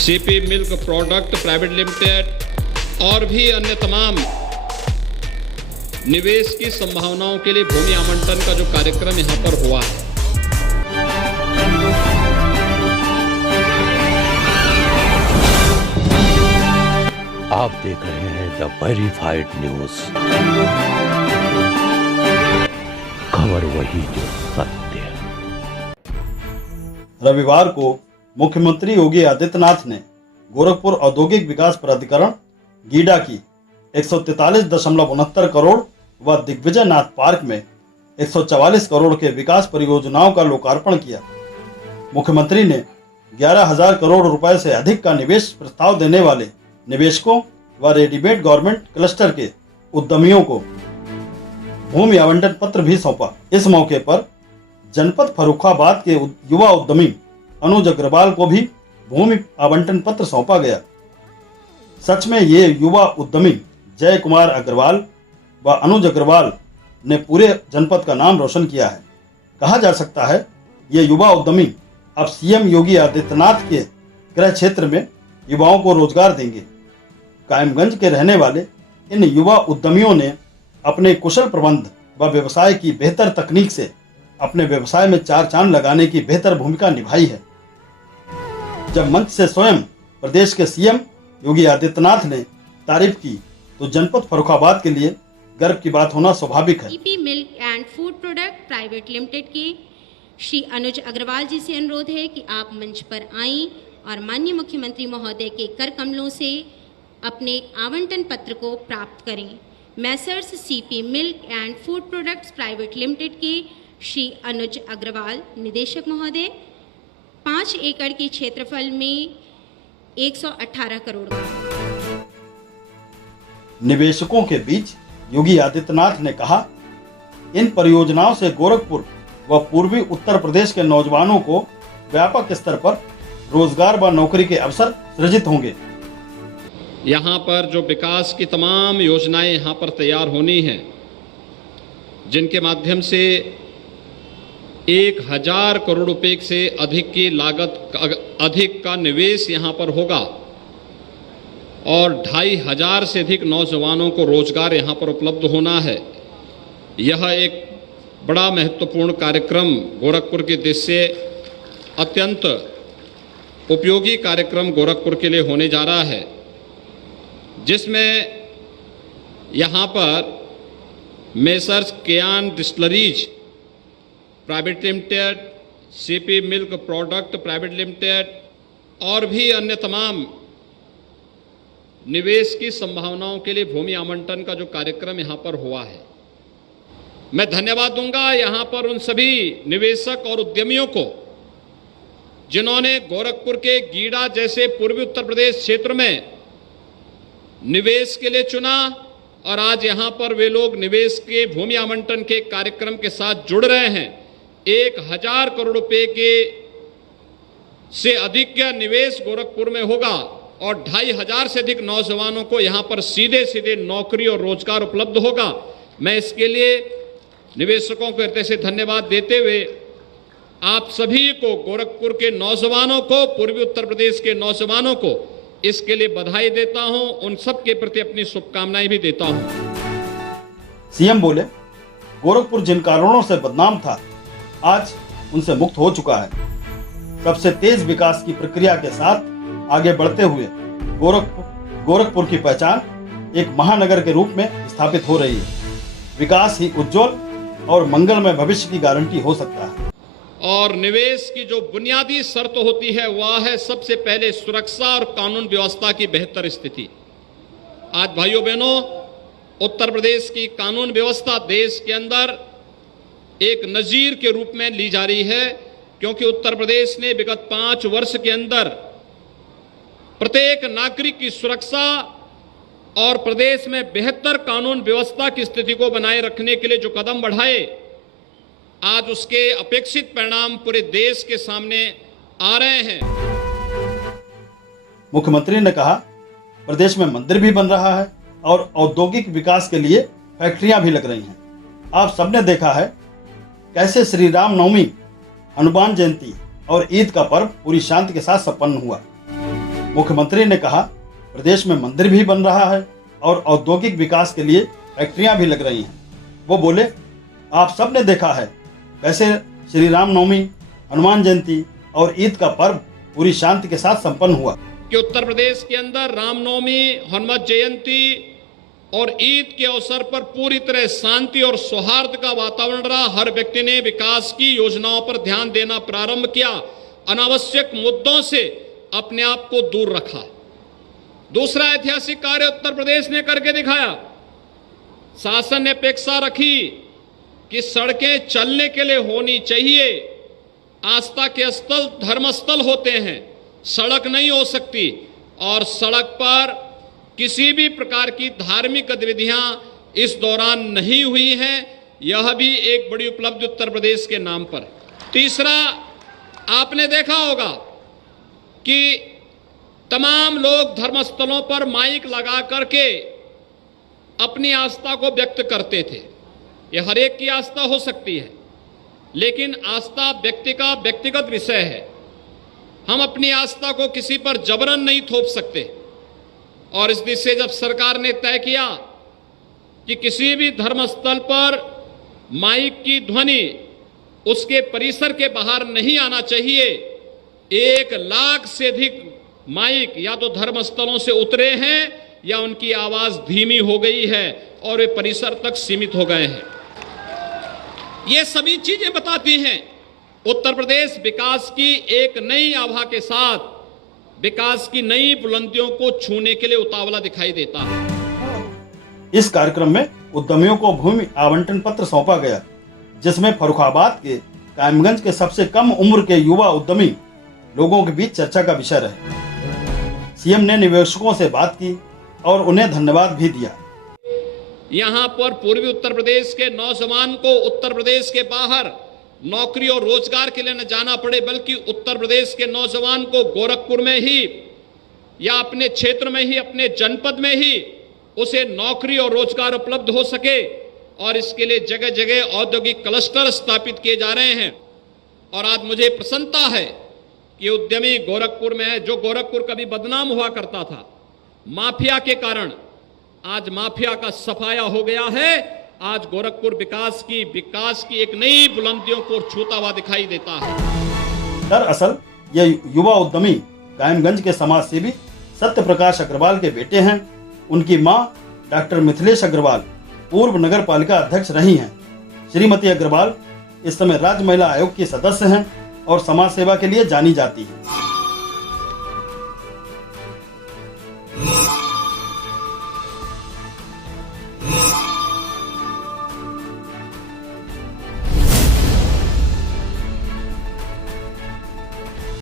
CP milk product private limited और भी अन्य तमाम निवेश की संभावनाओं के लिए भूमि आवंटन का जो कार्यक्रम यहां पर हुआ है, आप देख रहे हैं द वेरीफाइड न्यूज, खबर वही जो सत्य है। रविवार को मुख्यमंत्री योगी आदित्यनाथ ने गोरखपुर औद्योगिक विकास प्राधिकरण गीडा की 143.69 करोड़ व दिग्विजय नाथ पार्क में 144 करोड़ के विकास परियोजनाओं का लोकार्पण किया। मुख्यमंत्री ने 11,000 करोड़ रुपए से अधिक का निवेश प्रस्ताव देने वाले निवेशकों व रेडीमेड गारमेंट क्लस्टर के उद्यमियों को भूमि आवंटन पत्र भी सौंपा। इस मौके पर जनपद फर्रुखाबाद के युवा उद्यमी अनुज अग्रवाल को भी भूमि आवंटन पत्र सौंपा गया। सच में ये युवा उद्यमी जय कुमार अग्रवाल व अनुज अग्रवाल ने पूरे जनपद का नाम रोशन किया है। कहा जा सकता है ये युवा उद्यमी अब सीएम योगी आदित्यनाथ के गृह क्षेत्र में युवाओं को रोजगार देंगे। कायमगंज के रहने वाले इन युवा उद्यमियों ने अपने कुशल प्रबंध व व्यवसाय की बेहतर तकनीक से अपने व्यवसाय में चार चांद लगाने की बेहतर भूमिका निभाई है। जब मंच से स्वयं प्रदेश के सीएम योगी आदित्यनाथ ने तारीफ की तो जनपद फर्रुखाबाद के लिए गर्व की बात होना स्वाभाविक है। CP milk and food product private limited के श्री अनुज अग्रवाल जी से अनुरोध है कि आप मंच पर आएं और माननीय मुख्यमंत्री महोदय के कर कमलों से अपने आवंटन पत्र को प्राप्त करें। Messrs CP milk and food products private limited के श्री अनुज अग्रवाल निदेशक महोदय 5 एकड़ के क्षेत्रफल में 118 करोड़ का। निवेशकों के बीच योगी आदित्यनाथ ने कहा, इन परियोजनाओं से गोरखपुर व पूर्वी उत्तर प्रदेश के नौजवानों को व्यापक स्तर पर रोजगार व नौकरी के अवसर सृजित होंगे। यहाँ पर जो विकास की तमाम योजनाएं यहाँ पर तैयार होनी हैं, जिनके माध्यम से 1,000 करोड़ रुपए से अधिक की लागत अधिक का निवेश यहाँ पर होगा और 2,500 से अधिक नौजवानों को रोजगार यहाँ पर उपलब्ध होना है। यह एक बड़ा महत्वपूर्ण कार्यक्रम गोरखपुर की दृष्टि से अत्यंत उपयोगी कार्यक्रम गोरखपुर के लिए होने जा रहा है, जिसमें यहाँ पर messrs Keyan distilleries private limited, CP milk product private limited और भी अन्य तमाम निवेश की संभावनाओं के लिए भूमि आवंटन का जो कार्यक्रम यहाँ पर हुआ है, मैं धन्यवाद दूंगा यहाँ पर उन सभी निवेशक और उद्यमियों को जिन्होंने गोरखपुर के गीडा जैसे पूर्वी उत्तर प्रदेश क्षेत्र में निवेश के लिए चुना और आज यहाँ पर वे लोग निवेश के भूमि आवंटन के कार्यक्रम के साथ जुड़ रहे हैं। 1,000 करोड़ रुपए के से अधिक का निवेश गोरखपुर में होगा और 2,500 से अधिक नौजवानों को यहाँ पर सीधे सीधे नौकरी और रोजगार उपलब्ध होगा। मैं इसके लिए निवेशकों को हृदय से धन्यवाद देते हुए आप सभी को, गोरखपुर के नौजवानों को, पूर्वी उत्तर प्रदेश के नौजवानों को इसके लिए बधाई देता हूं। उन सब के प्रति अपनी शुभकामनाएं भी देता हूं। सीएम बोले, गोरखपुर जिन कारणों से बदनाम था आज उनसे मुक्त हो चुका है। सबसे तेज विकास की प्रक्रिया के साथ आगे बढ़ते हुए गोरखपुर की पहचान एक महानगर के रूप में स्थापित हो रही है। विकास ही उज्जवल और मंगलमय भविष्य की गारंटी हो सकता है। और निवेश की जो बुनियादी शर्त होती है वह है सबसे पहले सुरक्षा और कानून व्यवस्था की बेहतर स्थिति। आज भाइयों बहनों, उत्तर प्रदेश की कानून व्यवस्था देश के अंदर एक नजीर के रूप में ली जा रही है, क्योंकि उत्तर प्रदेश ने विगत 5 वर्ष के अंदर प्रत्येक नागरिक की सुरक्षा और प्रदेश में बेहतर कानून व्यवस्था की स्थिति को बनाए रखने के लिए जो कदम बढ़ाए, आज उसके अपेक्षित परिणाम पूरे देश के सामने आ रहे हैं। मुख्यमंत्री ने कहा, प्रदेश में मंदिर भी बन रहा है और औद्योगिक विकास के लिए फैक्ट्रियां भी लग रही हैं। आप सबने देखा है कैसे श्री राम नवमी, हनुमान जयंती और ईद का पर्व पूरी शांति के साथ संपन्न हुआ। मुख्यमंत्री ने कहा, प्रदेश में मंदिर भी बन रहा है और औद्योगिक विकास के लिए फैक्ट्रियां भी लग रही हैं। वो बोले, आप सब ने देखा है कैसे श्री रामनवमी, हनुमान जयंती और ईद का पर्व पूरी शांति के साथ संपन्न हुआ कि उत्तर प्रदेश के अंदर रामनवमी, हनुमान जयंती और ईद के अवसर पर पूरी तरह शांति और सौहार्द का वातावरण रहा। हर व्यक्ति ने विकास की योजनाओं पर ध्यान देना प्रारंभ किया, अनावश्यक मुद्दों से अपने आप को दूर रखा। दूसरा ऐतिहासिक कार्य उत्तर प्रदेश ने करके दिखाया। शासन ने अपेक्षा रखी कि सड़कें चलने के लिए होनी चाहिए। आस्था के स्थल धर्मस्थल होते हैं, सड़क नहीं हो सकती, और सड़क पर किसी भी प्रकार की धार्मिक गतिविधियां इस दौरान नहीं हुई हैं। यह भी एक बड़ी उपलब्धि उत्तर प्रदेश के नाम पर। तीसरा, आपने देखा होगा कि तमाम लोग धर्मस्थलों पर माइक लगा करके अपनी आस्था को व्यक्त करते थे। यह हर एक की आस्था हो सकती है, लेकिन आस्था व्यक्ति का व्यक्तिगत विषय है। हम अपनी आस्था को किसी पर जबरन नहीं थोप सकते। और इस दिशा जब सरकार ने तय किया कि किसी भी धर्मस्थल पर माइक की ध्वनि उसके परिसर के बाहर नहीं आना चाहिए, 1 लाख से अधिक माइक या तो धर्मस्थलों से उतरे हैं या उनकी आवाज धीमी हो गई है और वे परिसर तक सीमित हो गए हैं। ये सभी चीजें बताती हैं उत्तर प्रदेश विकास की एक नई आभा के साथ विकास की नई बुलंदियों को छूने के लिए उतावला दिखाई देता है। इस कार्यक्रम में उद्यमियों को भूमि आवंटन पत्र सौंपा गया, जिसमें फर्रुखाबाद के कायमगंज के सबसे कम उम्र के युवा उद्यमी लोगों के बीच चर्चा का विषय रहे। सीएम ने निवेशकों से बात की और उन्हें धन्यवाद भी दिया। यहां पर पूर्वी उत्तर प्रदेश के नौजवान को उत्तर प्रदेश के बाहर नौकरी और रोजगार के लिए न जाना पड़े, बल्कि उत्तर प्रदेश के नौजवान को गोरखपुर में ही या अपने क्षेत्र में ही, अपने जनपद में ही उसे नौकरी और रोजगार उपलब्ध हो सके। और इसके लिए जगह जगह औद्योगिक क्लस्टर स्थापित किए जा रहे हैं। और आज मुझे प्रसन्नता है कि उद्यमी गोरखपुर में है। जो गोरखपुर कभी बदनाम हुआ करता था माफिया के कारण, आज माफिया का सफाया हो गया है। आज गोरखपुर विकास की एक नई बुलंदियों को छूता हुआ दिखाई देता है। दरअसल ये युवा उद्यमी कायमगंज के समाज सेवी सत्य प्रकाश अग्रवाल के बेटे हैं। उनकी मां डॉक्टर मिथिलेश अग्रवाल पूर्व नगर पालिका अध्यक्ष रही हैं। श्रीमती अग्रवाल इस समय राज्य महिला आयोग की सदस्य हैं और समाज सेवा के लिए जानी जाती हैं।